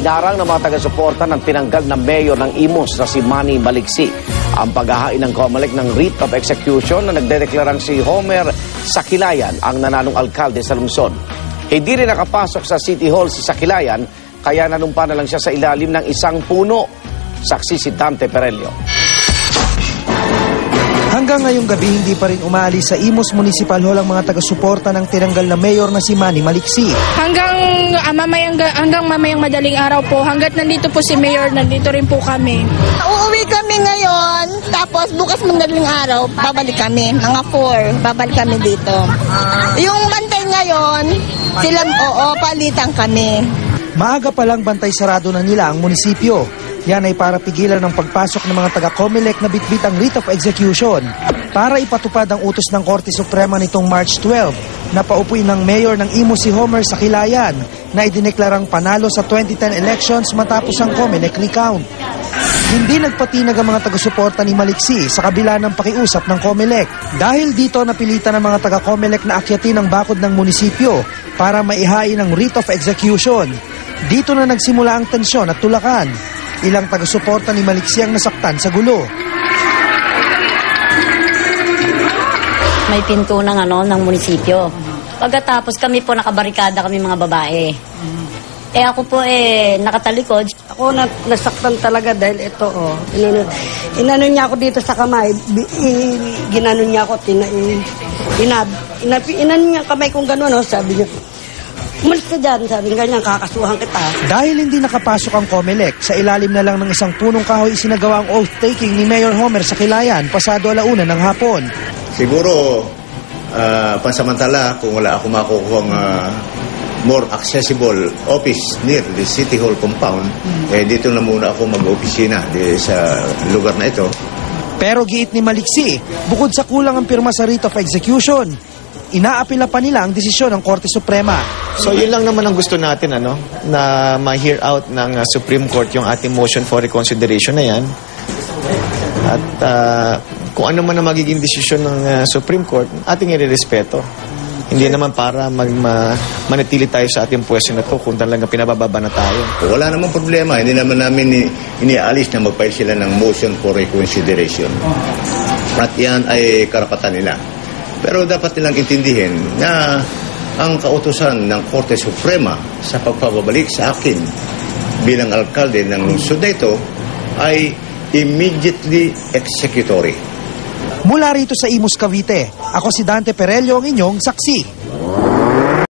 Hinarang ng mga taga-suporta ng tinanggal na mayor ng Imus na si Manny Maliksi ang paghahain ng COMELEC ng writ of execution na nagdedeklarang si Homer Sakilayan ang nananong alkalde sa lungsod. Hindi rin nakapasok sa City Hall si Sakilayan kaya nanumpa na lang siya sa ilalim ng isang puno. Saksi si Dante Perello. Hanggang ngayong gabi, hindi pa rin umaalis sa Imus Municipal Hall ang mga taga-suporta ng tinanggal na mayor na si Manny Maliksi. Hanggang mamayang madaling araw po, hanggat nandito po si mayor, nandito rin po kami. Uuwi kami ngayon, tapos bukas madaling araw, babalik kami. Mga 4, babalik kami dito. Yung bantay ngayon, palitan kami. Maaga pa lang bantay sarado na nila ang munisipyo. Yan ay para pigilan ng pagpasok ng mga taga-COMELEC na bitbit ang writ of execution para ipatupad ang utos ng Korte Suprema nitong March 12 na paupuin ng mayor ng Imus si Homer Sakilayan na idineklarang panalo sa 2010 elections matapos ang COMELEC recount. Hindi nagpatinag ang mga taga-suporta ni Maliksi sa kabila ng pakiusap ng COMELEC. Dahil dito napilitan ng mga taga-COMELEC na akyatin ang bakod ng munisipyo para maihain ang writ of execution. Dito na nagsimula ang tensyon at tulakan. Ilang taga-suporta ni Maliksi ang nasaktan sa gulo. May pinto ng munisipyo. Pagkatapos kami po nakabarikada kami mga babae. Ako po nakatalikod. Ako nasaktan talaga dahil ito inano niya ako dito sa kamay. Ginano niya ako, inano niya kamay kung gano'n, sabi niya. Umalis ka dyan, sabi ganyan, kakasuhan kita. Dahil hindi nakapasok ang COMELEC, sa ilalim na lang ng isang punong kahoy isinagawa ang oath-taking ni Mayor Homer Sakilayan pasado 1:00 ng hapon. Siguro, pansamantala, kung wala ako makukuha more accessible office near the City Hall compound, dito na muna ako mag-opisina sa lugar na ito. Pero giit ni Maliksi, bukod sa kulang ang pirma sa writ of execution, inaapila pa nila ang desisyon ng Korte Suprema. So yun lang naman ang gusto natin, na ma-hear out ng Supreme Court yung ating motion for reconsideration na yan. At kung ano man ang magiging desisyon ng Supreme Court, ating irerespeto. Hindi naman para manatili tayo sa ating pwesto na to kung talagang pinabababa na tayo. Wala namang problema. Hindi naman namin iniaalis na mag-file sila ng motion for reconsideration. At yan ay karapatan nila. Pero dapat nilang intindihin na ang kautusan ng Korte Suprema sa pagpapabalik sa akin bilang alkalde ng lungsod na ito ay immediately executory. Mula rito sa Imus, Cavite, ako si Dante Perello, ang inyong saksi.